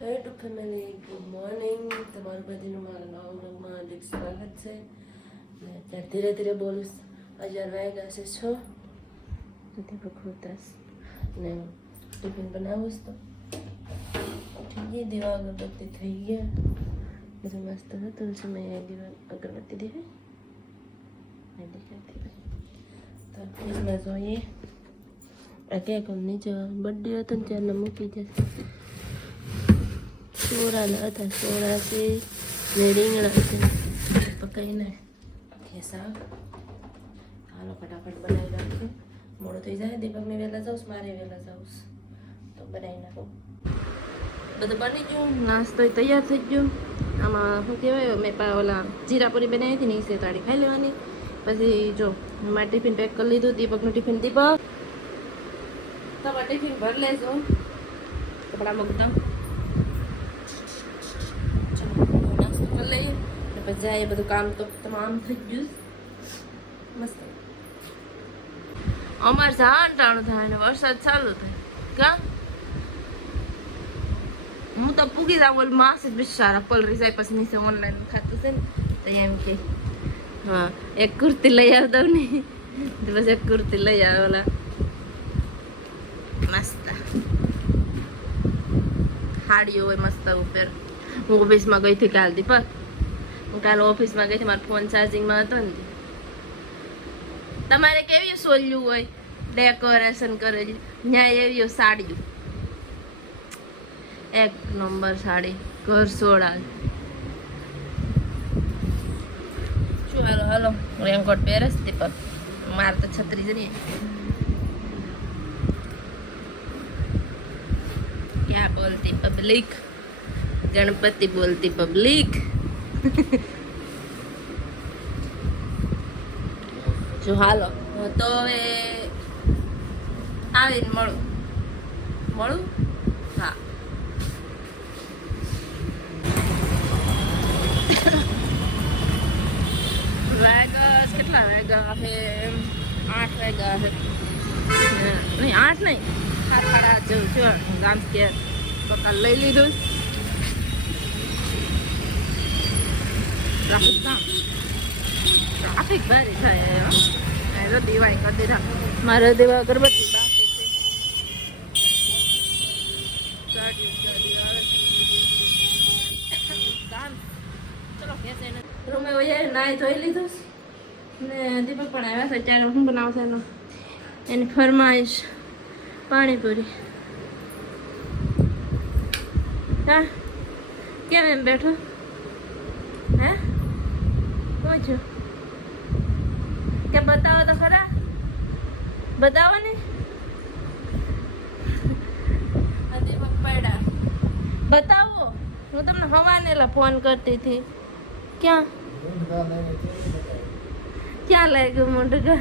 YouTube family good morning. તમારું બધીનું મારા નવા વ્લોગમાં હાર્દિક સ્વાગત છે. અત્યારે ધીરે ધીરે બોલું. 11 વાગ્યા છે 6 દીપક ખોતાસ ને ટિફિન બનાવું તો થઈ ગઈ. દીવા અગરબત્તી થઈ ગયા, બધું મસ્ત હતું. છે મેં દીવા અગરબત્તી દેવી દેખાતી તો ફ્રીજમાં જોઈએ. આ કેક નીચે બર્થડે હતો ને ત્યારને મૂકી જશે. સોરાના હતા, સોરા છે ને રીંગણા છે પકાઈને કે શાક. હાલો ફટાફટ બનાવી નાખીએ, મોડું થઈ જાય. દીપકને વહેલા જાઉં, મારે વહેલા જાઉં તો બનાવી નાખું. બધું બની ગયું, નાસ્તો તૈયાર થઈ ગયો. આમાં શું કહેવાય, મેં ઓલા જીરાપુરી બનાવી હતી ને એ તાળી ખાઈ લેવાની. પછી જો મારે ટિફિન પેક કરી લીધું. દીપકનું ટિફિન દીપક તમારે ટિફિન ભર લેજો, કપડા મૂકતા નાસ્તો કરી લઈએ પછી જાય. બધું કામ તો તમામ થઈ ગયું મસ્ત. અમારે જાણ ટાણું થાય ને વરસાદ ચાલુ થાય કા હું તો પૂગી જાવ. બોલ માસ જ બિચારા પલરી જાય. પછી નીચે ઓનલાઈન ખાતું છે ને તો એમ કે હા એક કુર્તી લઈ આવ દઉં ને, બસ એક કુર્તી લઈ આવે ઓલા મસ્ત સાડીઓ હોય મસ્ત ઉપર. હું ઓફિસમાં ગઈ હતી કાલ. દીપક હું કાલે ઓફિસમાં ગઈ હતી, મારો ફોન ચાર્જિંગમાં હતો ને. તમારે કેવી સોલ્યું હોય ડેકોરેશન કરેલી, ત્યાં એવી સાડીઓ એક નંબર સાડી ઘર સોડા. શું હાલો હાલો રેનકોટ પહેરસ દીપક, મારે તો છત્રી જ નહીં. ક્યાં બોલતી પબ્લિક, ગણપતિ બોલતી પબ્લિક. જો હાલો તો હવે આવીને મળું હા. વાગ્યા કેટલા વાગ્યા છે? 8 વાગ્યા છે. નહીં 8 નહીં, 7:30 જેવું થયું. ગામ કે પકા લઈ લીધું. ટ્રાફિક ભારી થાય. દીવાઈ કરી દીધા. મારે દેવા અગરબત્તી બાકી છે. રૂમે નાહી ધોઈ લીધું ને દીપક પણ આવ્યા છે. ત્યારે શું બનાવશે એની ફરમાઈશ પાણીપુરી. હા કેમ એમ બેઠો હે? પૂછ્યું કે બતાવો તો ખરા, બતાવો ને. દીપક પડ્યા બતાવો. હું તમને હવાનેલા ફોન કરતી હતી. ક્યાં ક્યાં લાગ્યું મોઢું?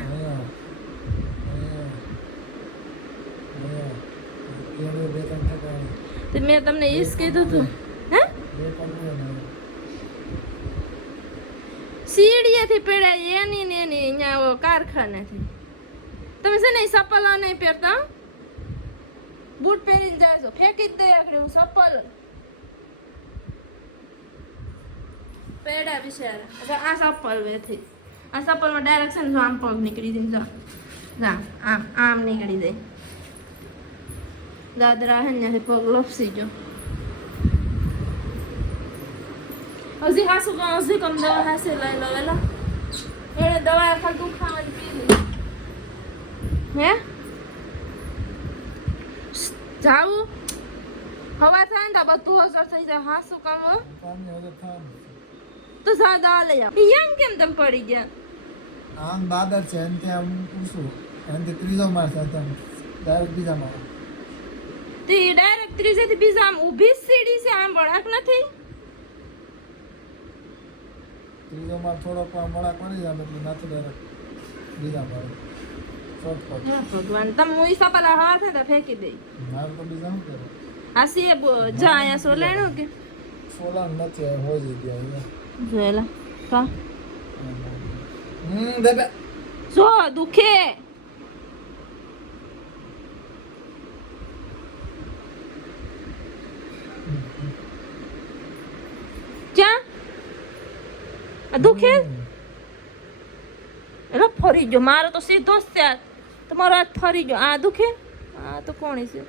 મેં તમને ઈસ કીધું હતું હે? સીડીએથી પેડાય એની ને એની અહીંયા કારખાનેથી. તમે છે ને ચપ્પલ નહીં પહેરતા, બૂટ પહેરીને જાય છો, ફેંકી જ દે આગળ. હું ચપ્પલ પેડા બિચારા. આ ચપ્પલ વેથી, આ ચપ્પલમાં ડાયરેક્ટ છે ને જો આમ પગ નીકળી જાય. જો આમ આમ નીકળી જાય. દાદરા હે ને પગ લપસી ગયો. હજી હાસુ હજી કમ દવા હાસે લઈ લો વેલા. એને દવા ખાલી તું ખાવાની પી લે હે. જાવું હવા થાય ને તો બધું અસર થઈ જાય. હાસુ કામ તો સાદા લઈ આવ. એમ કેમ તમે પડી ગયા? આમ દાદર છે એમ કે આમ પૂછું એનાથી ત્રીજો માર છે તેમ ડાયરેક્ટ બીજા માર. તે ડાયરેક્ટ ત્રીજેથી બીજા આમ ઊભી સીડી છે, આમ વળાક નથી. ત્રીજો માર થોડોક આમ વળાક પડી જાય એટલે નથી ડાયરેક્ટ બીજા માર. શોર્ટકટ. હે ભગવાન, તમે હું સપલા હવા થાય તો ફેંકી દઈ. માર તો બીજા શું કરે? આ સી જા અહીંયા સોલાણો કે સોલાણ નથી હોય જગ્યા અહીંયા જોયેલા કા બેબે જો દુખે. આ દુખે એટલે ફરી ગયો મારો તો સીધો જ છે તમારો હાથ ફરી ગયો આ દુખે આ તો કોણ છે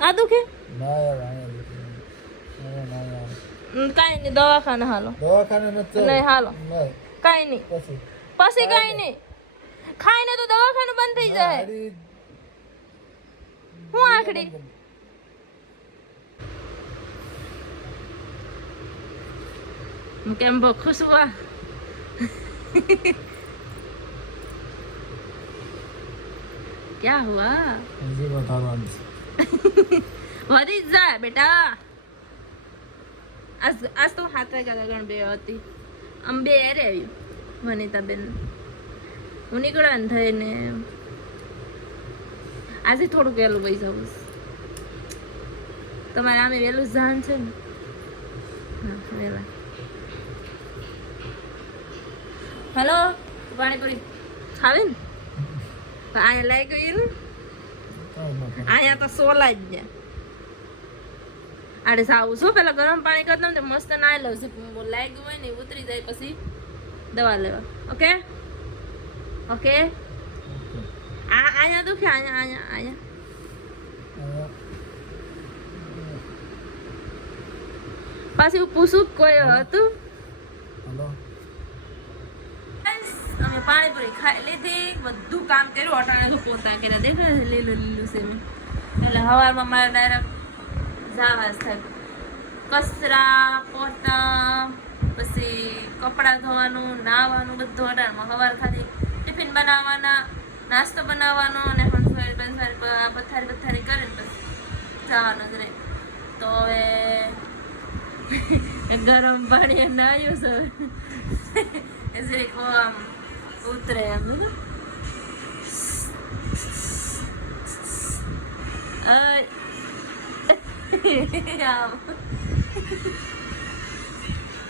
આ દુખે ના યાર આયા કાંઈ નહીં દવાખાને હાલો દવાખાને નથી નહીં હાલો નહીં કાંઈ નહીં પછી પછી કાંઈ નહીં ખાઈને તો દવાખાનું બંધ થઈ જાય હું આખડી કેમ બહુ ખુશ હુઆ क्या हुआ હજી વધારવાનું વધી જ જાય બેટા આજ તો 7 વાગ્યા લગન બે હતી આમ બે રે આવ્યું વનિતા બેન હું નીકળ્યા ને થઈને આજે થોડુંક વહેલું વહી જવું તમારે આમે વહેલું જાન છે ને હા વહેલા હેલો પાણીપુરી ખાવી ને અહીંયા લઈ ગઈ ને અહીંયા તો સોલા જ ને આડે સાવું શું પેલા ગરમ પાણી કરતા ને મસ્ત નાઈ લઉં છું લાગ્યું હોય ને ઉતરી જાય પછી દવા લેવા ઓકે ઓકે અહીંયા દુખે અહીંયા પાછી પૂછું કોઈ હતું હલો અમે પાણીપુરી ખાઈ લીધી બધું કામ કર્યું અટાણે તો પોતા કર્યા દેખાય છે લીલું લીલું છે મેં એટલે સવારમાં મારે ડાયરેક્ટ જવા જ થાય કચરા પોતા પછી કપડાં ધોવાનું નાહવાનું બધું અટાણમાં સવાર ખાલી ટિફિન બનાવવાના નાસ્તો બનાવવાનો અને પથારી કરીને પછી જવાનું જ રહે તો હવે ગરમ પાણી નાહ્યું છે જરીક આમ ઉતરે એમ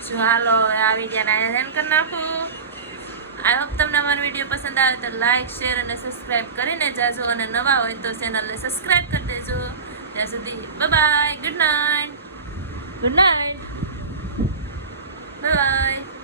જો હાલો આ વિડીયોને એન્ડ કરી નાખું આઈ હોપ તમને અમારો વિડીયો પસંદ આવે તો લાઈક શેર અને સબસ્ક્રાઈબ કરીને જાજો અને નવા હોય તો ચેનલને સબસ્ક્રાઈબ કરી દેજો ત્યાં સુધી બાય ગુડ નાઇટ બાય